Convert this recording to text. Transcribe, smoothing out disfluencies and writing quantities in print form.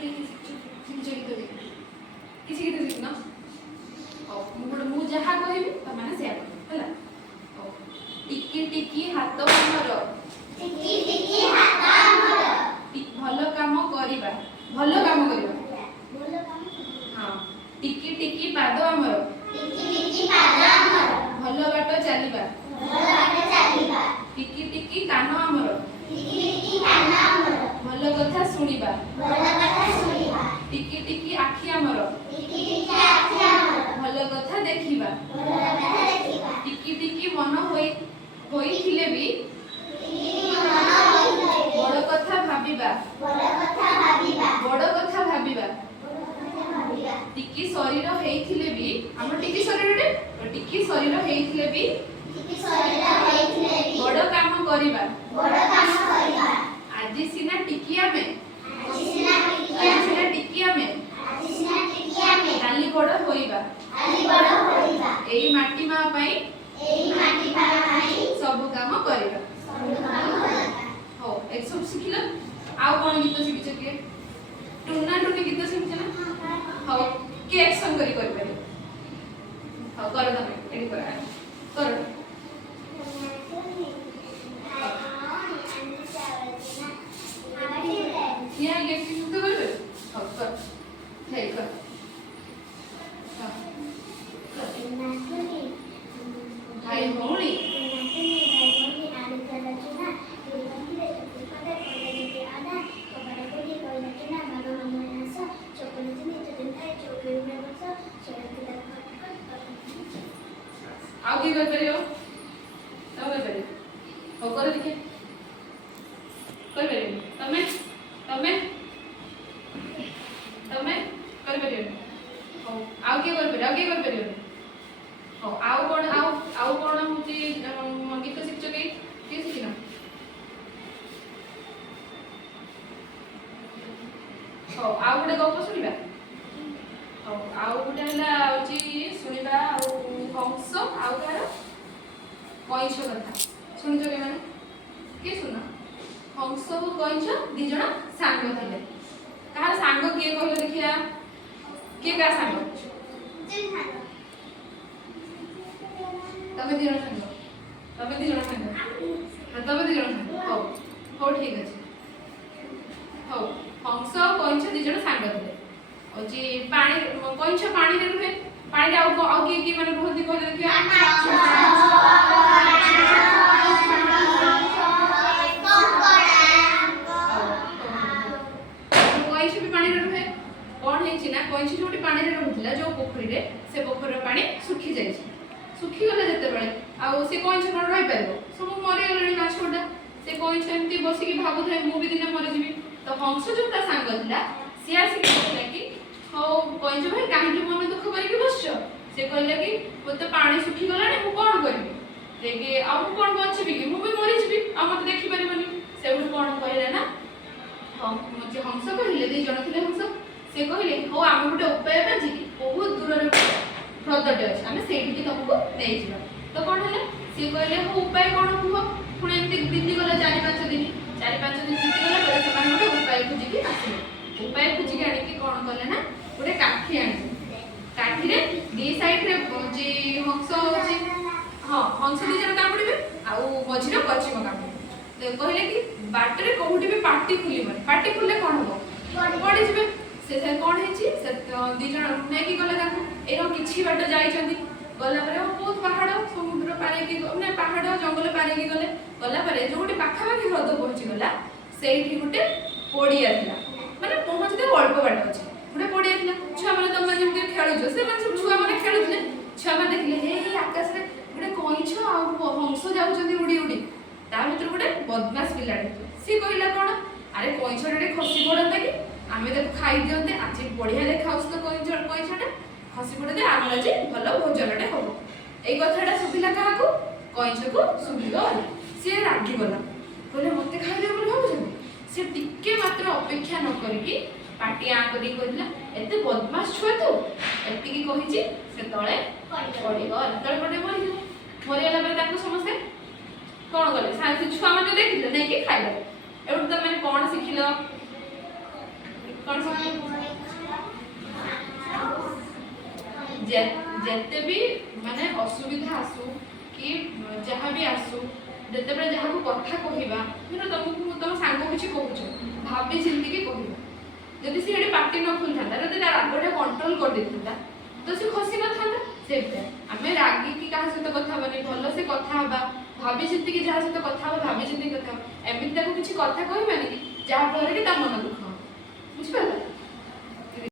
के शिक्षक गीत देखिए किसी गीत शिखना मुझे जहाँ कहबी तुम मैंने से है टिकी टिकी हाथ हमर भल काम करिबा हाँ टिकी टिकी पाद हमर भल बाट चलिबा टिकी टिकी कान हमर भल कथा सुनिबा टिकी टिकी आखि हमर भल कथा देखिबा टिकी टिकी मन होइथिले भी बड़ कथा भाबिबा टिकी शरीर हेइथिले भी हमर टिकी शरीर रे टिकी शरीर हेइथिले भी बड़ काम करिबा आज सिना टिकिया में काली बड़ होइबा एई माटी मा पई सब काम करिबा हो एक सब सिखिला आउ कोन गीत सिखिछ के टुना टुनी गीत सिखिछ ना हो के एक्शन करी पारे हो कर तमे एडी कर यहाँ लेफ्ट शुद्ध करबे हाँ कर हे कर भाई भौणी आगे कर परियो तब कर परियो हो कर देखे कर परियो तमे कर परियो हो आगे कर परियो हो आउ कोन होची गीत शिक्षक के सिखिना हो आउ गोटे गप सुनिबा हो आउ गोटे हला होची सुनिबा हंस आउ कार कइछ कथा सुनिजो के माने के सुना हंस और कइछ दी जण सांग थिले कार सांग के कहलो देखिया के का सांग तमे दी जण सांग तमे दी जण हो हो ठीक अछि हो हंस और कइछ दी जण सांग थिले ओजी पानी कइछ पानी रे रुहे पानी आउ के माने रुहती कहले देखिया कइछ भी पानी रे रुहे कोन हेछि ना कइछ जोटी पानी रे रहउथिला जो पोखरी रे से पोखरी पानी सुखी जाय छै सुखी गले जते बेले आ से कइछ कोन रहि परबो सब मरि गले माछोडा से कइछ एमती बसी की भाबु थाए मु भी दिने मरि जिबी तो हंस जोटा सांग थिला से आसी कहला कि हो कइछ भाई काहे मन दुख करी कि बसछ से कहला कि मते पानी सुखी गलाने मु कोन करबी देखे आ मु कोन बचबी कि मु भी मरि जिबी आ मते देखि परिबनी से कोन कहला ना हम जे हंस कहले दे जण थिले हंस से कहले हो आम गोटे उपाय बाजी बहुत दूर रे ह्रदटे अछि आमे सेठी की तुमको नै जिबा तो कोन हले से कहले हो उपाय कोन हुआ पुणे एंती बिंदी गला 4-5 दिन बिंदी गला पर समान गोटे उपाय खुजी की आसिले उपाय खुजी के आनी के कोन करले ना गोटे काठी आनी काठी रे दी साइड रे जे हंस अछि हां हंस दी जण कामुडीबे आ मझिरे पश्चिम कामुडीबे तो कहले कि बाटरे कोहुटी भी पार्टी खुले कोन हो पड़ी जिबे से कोन हेछि से दी जण नै की गले ताकू एरो किछि बाट जाई छथि गला परे बहुत पहाड़ समुद्र पारे की नै पहाड़ जंगल पारे की गला परे जोटी पाखा पाखी ह्रद पहुंची गला सेठी गुटे पड़िया थिला माने पहुंचते अल्प बाट अछि गुटे पड़िया थिला छुआ माने तम माने जेमते खेलु जो से माने छुआ माने खेलुले छुआ माने देखले हे आकाश रे गुटे कइछ आ हंस जाउ छथि उडी उडी ता भीतर गुटे बदमाश पिलाडे सी कहिला कोन अरे कइछडे खसी पड़ता कि आमे देखो खाई दियंते आज बढ़िया देखाउस तो कइछडे खसी पड़े दे आम आज भल भोजनटे हबो एई कथाटा सुबिला काहाकू कइछको सुबिगला से रागी गला कहले मते खाई दे बोल भाबुछन से टिके मात्र अपेक्षा न करिकि पाटी आ करी कहला एते बदमाश छुआ तू एति की कहिछि से तळे पड़ी गल तळे पड़े मरि गला पर ताको समझे कोन गले साथी छुआ माने देखिले नै कि खाइले एबे त माने कोन सिखिलो कौन जेते भी माने असुविधा आसू कि जहाँ भी आसू जेते बड़े जहाँ को कथा कहबा धर तुमको तुम सांग किसी कहूछ भाभी चिंती के कहबा जदि से एडी पार्टी न खुल थांदा जदि तार रागटा कंट्रोल कर देथांदा तो से खसी न थांदा सेते आमे रागी की कहा सहित कथा बने भलो से कथा हबा भाभी चिंती के जहाँ सहित कथा हबा भाभी चिंती कथा एमिति ताको किछि कथा कहबानी कि जहाँ फल रे ता मन दुख बुझ पाला